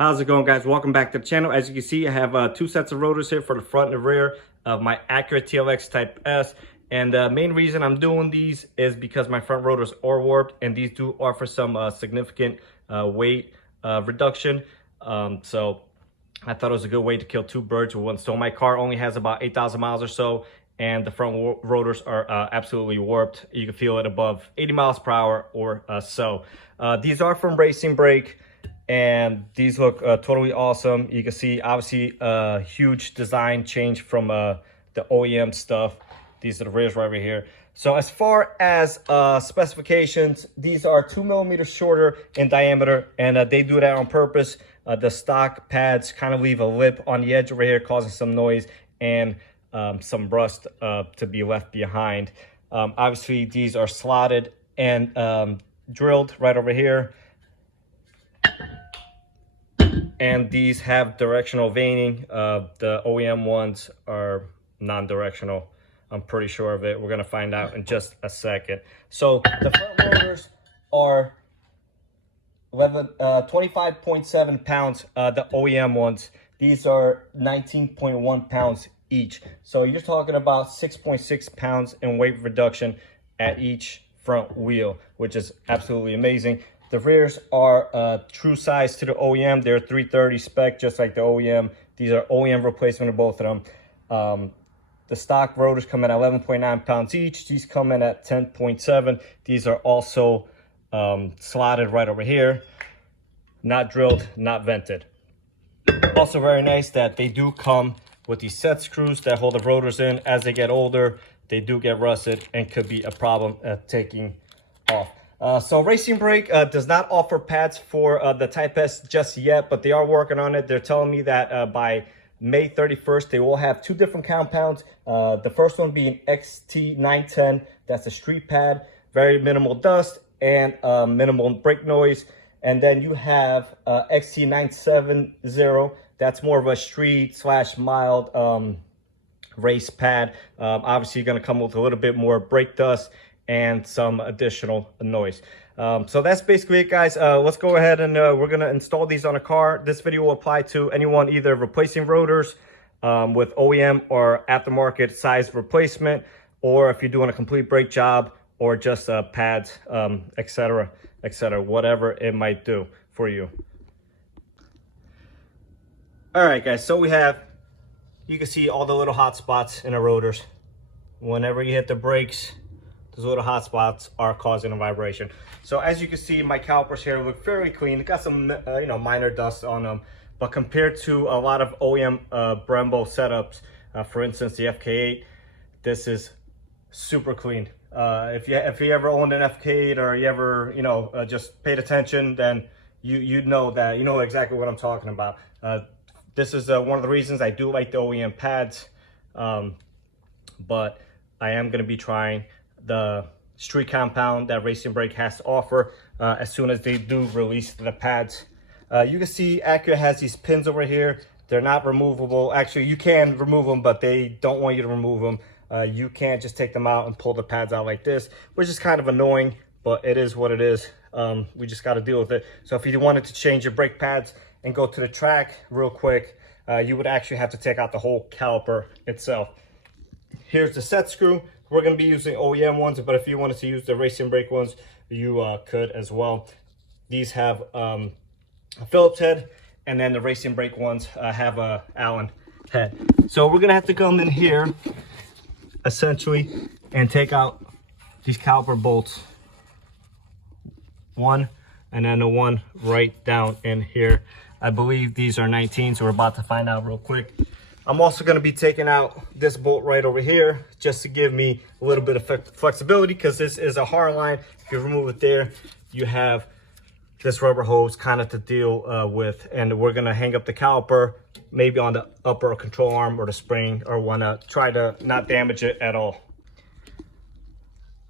How's it going, guys? Welcome back to the channel. As you can see, I have two sets of rotors here for the front and the rear of my Acura TLX Type S. And the main reason I'm doing these is because my front rotors are warped, and these do offer some significant weight reduction. So I thought it was a good way to kill two birds with one stone. My car only has about 8,000 miles or so, and the front rotors are absolutely warped. You can feel it above 80 miles per hour or so. These are from Racing Brake, and these look totally awesome. You can see obviously a huge design change from the OEM stuff. These are the rears right over here. So as far as specifications, these are 2 millimeters shorter in diameter, and they do that on purpose. The stock pads kind of leave a lip on the edge over here, causing some noise and some rust to be left behind. Obviously, these are slotted and drilled right over here. And these have directional veining. The OEM ones are non-directional. I'm pretty sure of it. We're gonna find out in just a second. So the front rotors are 25.7 pounds. The OEM ones, these are 19.1 pounds each. So you're talking about 6.6 pounds in weight reduction at each front wheel, which is absolutely amazing. The rears are true size to the OEM. They're 330 spec, just like the OEM. These are OEM replacement of both of them. The stock rotors come in at 11.9 pounds each. These come in at 10.7. These are also slotted right over here. Not drilled, not vented. Also very nice that they do come with these set screws that hold the rotors in. As they get older, they do get rusted and could be a problem at taking off. So Racing Brake does not offer pads for the Type S just yet, but they are working on it. They're telling me that by May 31st, they will have two different compounds. The first one being XT910, that's a street pad, very minimal dust and minimal brake noise. And then you have XT970, that's more of a street / mild race pad. Obviously, you're gonna come with a little bit more brake dust and some additional noise. So that's basically it, guys. Let's go ahead and we're gonna install these on a car. This video will apply to anyone either replacing rotors with OEM or aftermarket size replacement, or if you're doing a complete brake job, or just pads, etc., whatever it might do for you. All right, guys, so you can see all the little hot spots in the rotors. Whenever you hit the brakes, those little hot spots are causing a vibration. So as you can see, my calipers here look fairly clean. It got some minor dust on them, but compared to a lot of OEM Brembo setups, for instance the FK8, this is super clean. If you ever owned an FK8, or you ever just paid attention, then you know that you know exactly what I'm talking about. This is one of the reasons I do like the OEM pads, but I am going to be trying the street compound that Racing Brake has to offer as soon as they do release the pads. You can see Acura has these pins over here. They're not removable. Actually, you can remove them, but they don't want you to remove them. You can't just take them out and pull the pads out like this, which is kind of annoying, but it is what it is. We just got to deal with it. So if you wanted to change your brake pads and go to the track real quick, you would actually have to take out the whole caliper itself. Here's the set screw. We're going to be using OEM ones, but if you wanted to use the Racing Brake ones, you could as well. These have a Phillips head, and then the Racing Brake ones have a Allen head. So we're going to have to come in here, essentially, and take out these caliper bolts. One, and then the one right down in here. I believe these are 19, so we're about to find out real quick. I'm also going to be taking out this bolt right over here, just to give me a little bit of flexibility, because this is a hard line. If you remove it there, you have this rubber hose kind of to deal with, and we're going to hang up the caliper maybe on the upper control arm or the spring, or want to try to not damage it at all.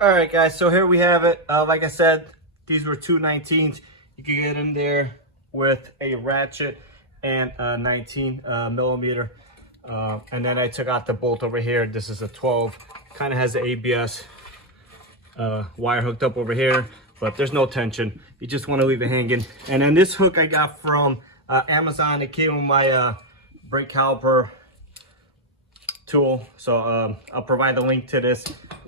All right, guys, so here we have it. Like I said, these were two 19s. You can get in there with a ratchet and a 19 millimeter. And then I took out the bolt over here. This is a 12, kind of has the ABS wire hooked up over here, but there's no tension. You just want to leave it hanging. And then this hook I got from Amazon, it came with my brake caliper tool. So I'll provide the link to this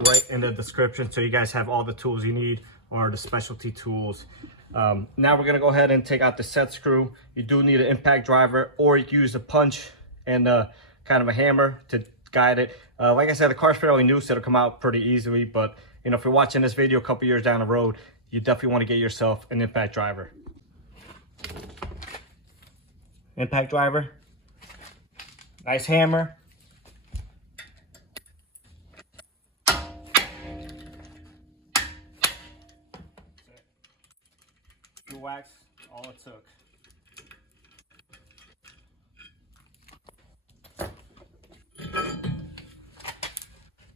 right in the description so you guys have all the tools you need, or the specialty tools. Now we're gonna go ahead and take out the set screw. You do need an impact driver, or you can use a punch and kind of a hammer to guide it. Like I said, the car's fairly new, so it'll come out pretty easily, but you know, if you're watching this video a couple years down the road, you definitely want to get yourself an impact driver. Impact driver, nice hammer. Few wax, all it took.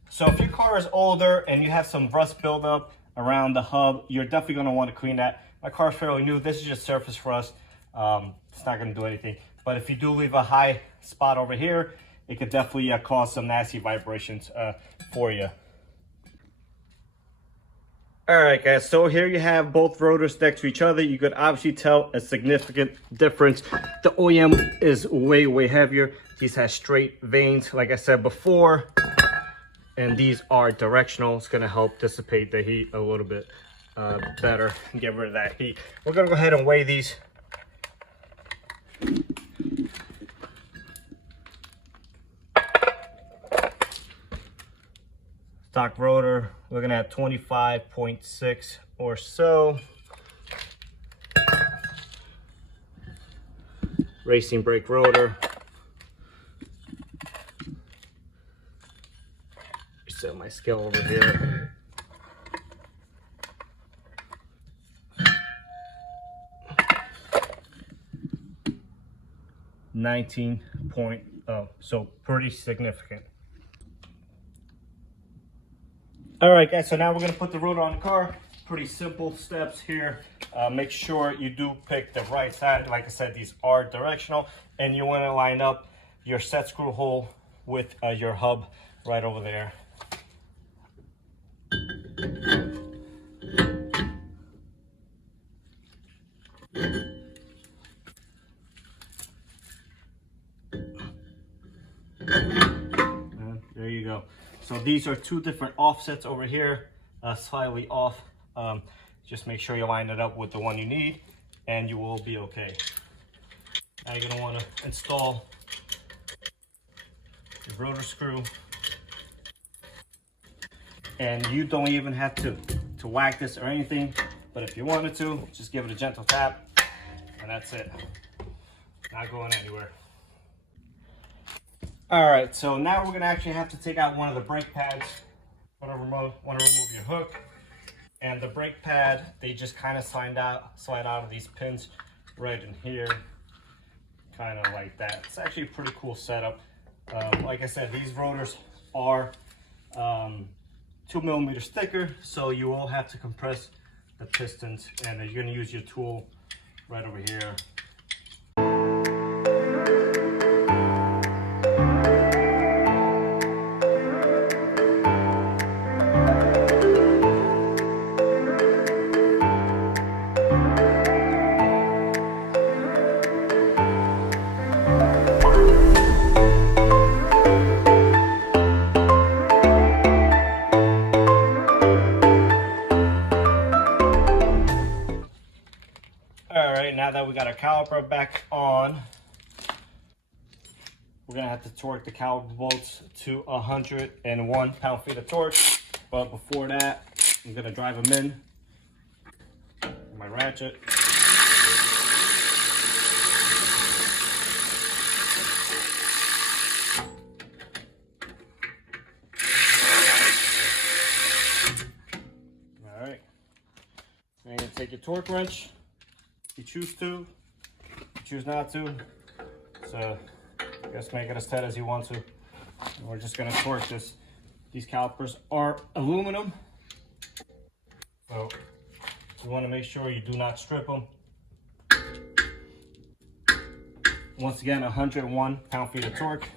So if your car is older and you have some rust buildup around the hub, you're definitely going to want to clean that. My car's fairly new. This is just surface rust. It's not going to do anything. But if you do leave a high spot over here, it could definitely cause some nasty vibrations for you. All right, guys, so here you have both rotors next to each other. You could obviously tell a significant difference. The OEM is way heavier. These have straight vanes, like I said before. And these are directional. It's gonna help dissipate the heat a little bit better and get rid of that heat. We're gonna go ahead and weigh these. Stock rotor, looking at 25.6 or so. Racing brake rotor. Set my scale over here. $19.0, so pretty significant. All right, guys, so now we're gonna put the rotor on the car. Pretty simple steps here. Make sure you do pick the right side. Like I said, these are directional, and you wanna line up your set screw hole with your hub right over there. And there you go. So these are two different offsets over here, slightly off. Just make sure you line it up with the one you need, and you will be okay. Now you're gonna want to install the rotor screw, and you don't even have to whack this or anything, but if you wanted to, just give it a gentle tap, and that's it. Not going anywhere. All right, so now we're gonna actually have to take out one of the brake pads. Want to remove your hook, and the brake pad, they just kind of slide out of these pins right in here, kind of like that. It's actually a pretty cool setup. Like I said, these rotors are 2mm thicker, so you will have to compress the pistons, and you're going to use your tool right over here. Now that we got our caliper back on, we're gonna have to torque the caliper bolts to 101 pound-feet of torque. But before that, I'm gonna drive them in with my ratchet. All right, now you're gonna take your torque wrench. You choose to, you choose not to, so just make it as tight as you want to. And we're just gonna torque this. These calipers are aluminum, so you wanna make sure you do not strip them. Once again, 101 pound-feet of torque.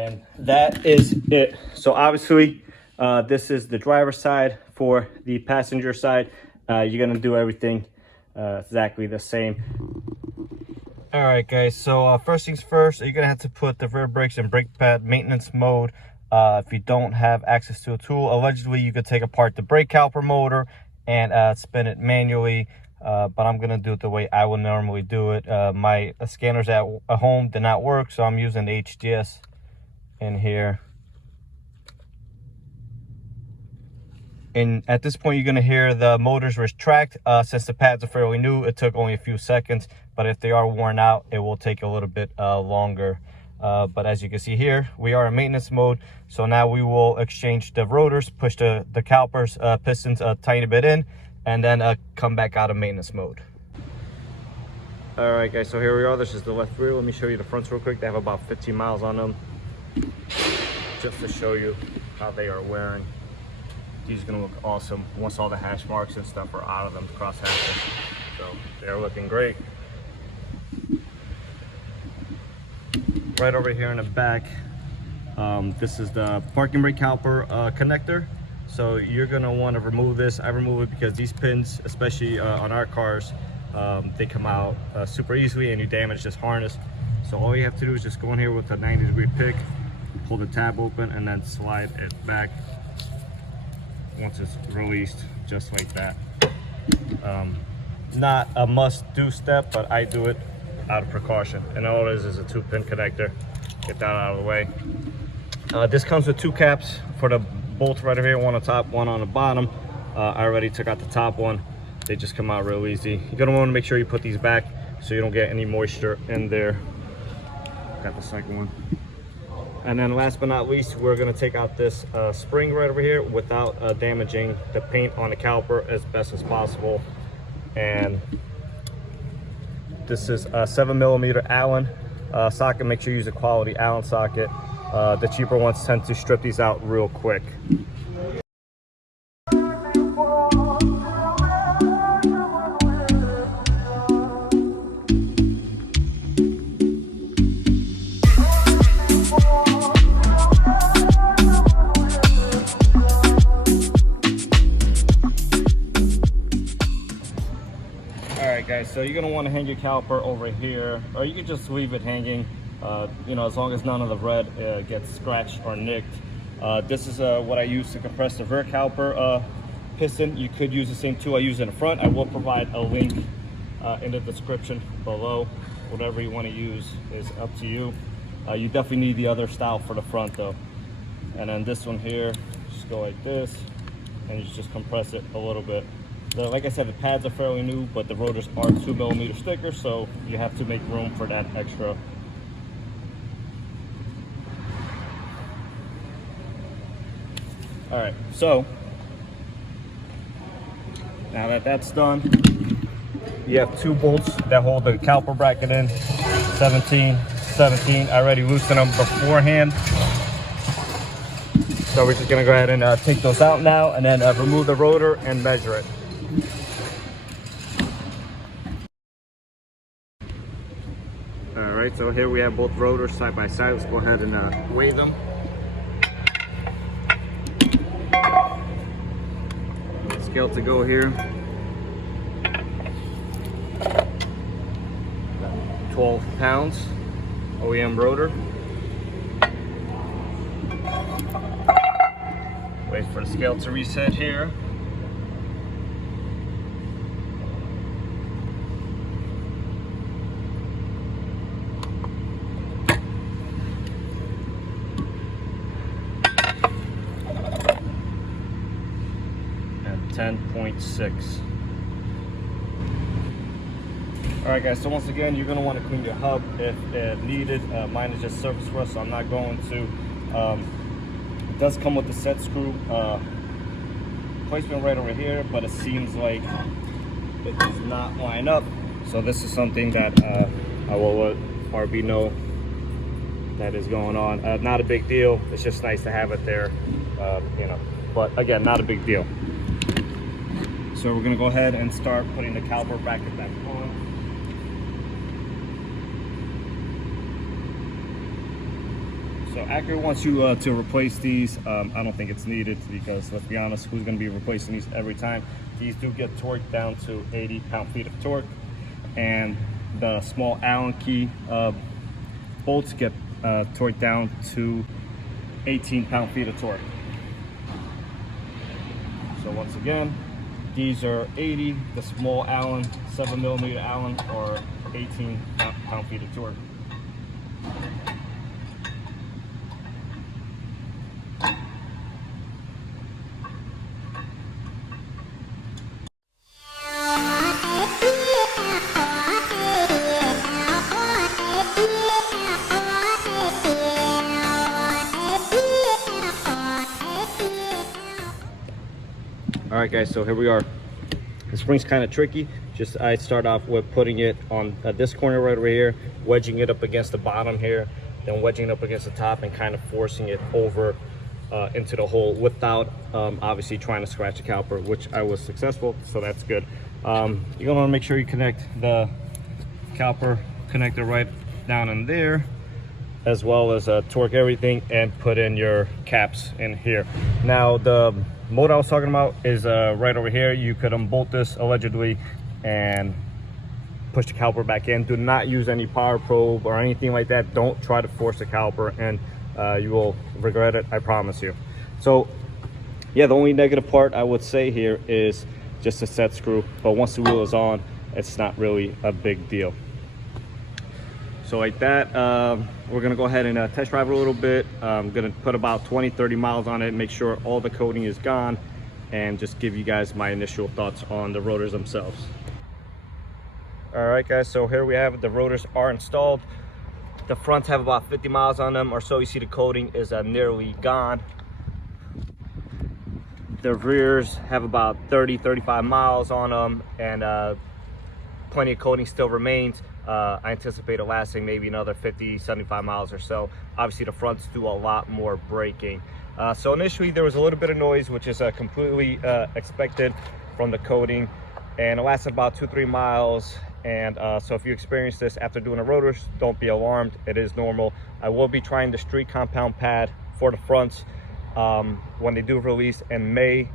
And that is it. So obviously, this is the driver's side. For the passenger side, you're gonna do everything exactly the same. All right, guys, so first things first, you're gonna have to put the rear brakes in brake pad maintenance mode. If you don't have access to a tool, allegedly you could take apart the brake caliper motor and spin it manually, but I'm gonna do it the way I would normally do it. My scanners at home did not work, so I'm using the HDS in here. And at this point, you're gonna hear the motors retract. Since the pads are fairly new, it took only a few seconds, but if they are worn out, it will take a little bit longer. But as you can see here, we are in maintenance mode. So now we will exchange the rotors, push the calipers, pistons a tiny bit in, and then come back out of maintenance mode. All right, guys, so here we are. This is the left rear. Let me show you the fronts real quick. They have about 15 miles on them, just to show you how they are wearing. These are gonna look awesome once all the hash marks and stuff are out of them, cross hatches. So they're looking great. Right over here in the back, this is the parking brake caliper connector. So you're gonna want to remove this. I remove it because these pins, especially on our cars, they come out super easily and you damage this harness. So all you have to do is just go in here with a 90-degree pick, pull the tab open, and then slide it back. Once it's released, just like that. Not a must-do step, but I do it out of precaution. And all it is a 2-pin connector. Get that out of the way. This comes with 2 caps for the bolts right over here, one on top, one on the bottom. I already took out the top one. They just come out real easy. You're gonna want to make sure you put these back so you don't get any moisture in there. Got the second one. And then last but not least, we're gonna take out this spring right over here without damaging the paint on the caliper as best as possible. And this is a 7mm Allen socket. Make sure you use a quality Allen socket. The cheaper ones tend to strip these out real quick. Guys, so you're gonna want to hang your caliper over here, or you can just leave it hanging, you know, as long as none of the red gets scratched or nicked. This is what I use to compress the rear caliper piston. You could use the same tool I use in the front. I will provide a link in the description below. Whatever you want to use is up to you. You definitely need the other style for the front though. And then this one here, just go like this, and you just compress it a little bit. Like I said, the pads are fairly new, but the rotors are 2mm stickers, so you have to make room for that extra. All right, so now that that's done, you have 2 bolts that hold the caliper bracket in, 17. I already loosened them beforehand. So we're just gonna go ahead and take those out now, and then remove the rotor and measure it. All right, so here we have both rotors side by side. Let's go ahead and weigh them. Scale to go here. 12 pounds, OEM rotor. Wait for the scale to reset here. And 10.6. All right, guys, so once again, you're gonna wanna clean your hub if needed. Mine is just surface rust, so I'm not going to. It does come with the set screw placement right over here, but it seems like it does not line up. So this is something that I will let RB know that is going on. Not a big deal. It's just nice to have it there, you know. But again, not a big deal. So we're gonna go ahead and start putting the caliper bracket back on. So So Acura wants you to replace these. I don't think it's needed because, let's be honest, who's going to be replacing these every time? These do get torqued down to 80 pound-feet of torque, and the small Allen key bolts get torqued down to 18 pound-feet of torque. So once again, these are 80. The small Allen, 7mm Allen, or 18 pound-feet of torque. All right, guys, so here we are. The spring's kind of tricky. I start off with putting it on this corner right over here, wedging it up against the bottom here, then wedging it up against the top and kind of forcing it over into the hole without obviously trying to scratch the caliper, which I was successful, so that's good. You're gonna wanna make sure you connect the caliper connector right down in there, as well as torque everything and put in your caps in here. Now the motor I was talking about is right over here. You could unbolt this allegedly and push the caliper back in. Do not use any power probe or anything like that. Don't try to force the caliper, and you will regret it, I promise you. So yeah, the only negative part I would say here is just a set screw, but once the wheel is on, it's not really a big deal. So like that, we're gonna go ahead and test drive it a little bit. I'm gonna put about 20-30 miles on it, make sure all the coating is gone, and just give you guys my initial thoughts on the rotors themselves. All right, guys, so here we have it. The rotors are installed. The fronts have about 50 miles on them or so. You see the coating is nearly gone. The rears have about 30-35 miles on them, and plenty of coating still remains. I anticipate it lasting maybe another 50-75 miles or so. Obviously the fronts do a lot more braking. So initially there was a little bit of noise, which is completely expected from the coating, and it lasted about 2-3 miles. And so if you experience this after doing the rotors, don't be alarmed, it is normal. I will be trying the street compound pad for the fronts when they do release in May.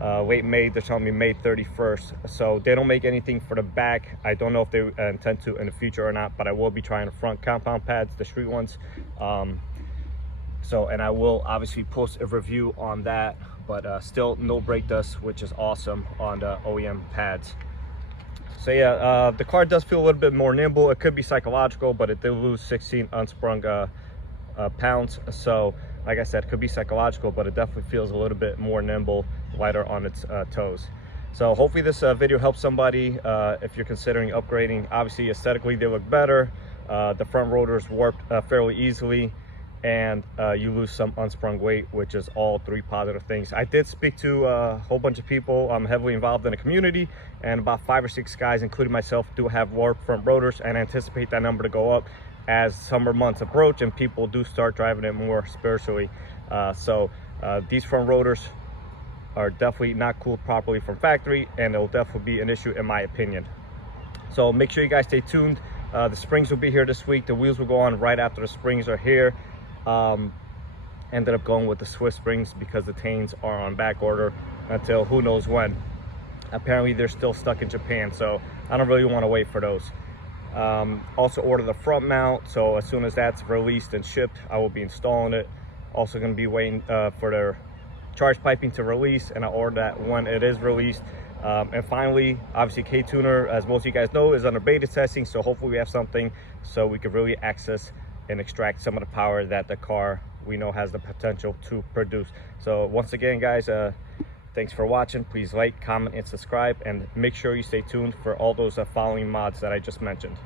Late May, they're telling me May 31st. So they don't make anything for the back. I don't know if they intend to in the future or not, but I will be trying the front compound pads, the street ones. And I will obviously post a review on that, but still no brake dust, which is awesome on the OEM pads. So yeah, the car does feel a little bit more nimble. It could be psychological, but it did lose 16 unsprung pounds. So like I said, it could be psychological, but it definitely feels a little bit more nimble, lighter on its toes. So hopefully this video helps somebody if you're considering upgrading. Obviously aesthetically they look better. The front rotors warped fairly easily, and you lose some unsprung weight, which is all three positive things. I did speak to a whole bunch of people. I'm heavily involved in the community, and about 5 or 6 guys, including myself, do have warped front rotors, and I anticipate that number to go up as summer months approach and people do start driving it more spiritually. These front rotors are definitely not cooled properly from factory, and it'll definitely be an issue in my opinion. So make sure you guys stay tuned. The springs will be here this week. The wheels will go on right after the springs are here. Ended up going with the Swiss springs because the Tanes are on back order until who knows when. Apparently they're still stuck in Japan, so I don't really want to wait for those. Also ordered the front mount, so as soon as that's released and shipped, I will be installing it. Also going to be waiting for their charge piping to release, and I ordered that when it is released. And finally, obviously K-Tuner, as most of you guys know, is under beta testing, so hopefully we have something so we can really access and extract some of the power that the car we know has the potential to produce. So once again, guys, thanks for watching. Please like, comment, and subscribe, and make sure you stay tuned for all those following mods that I just mentioned.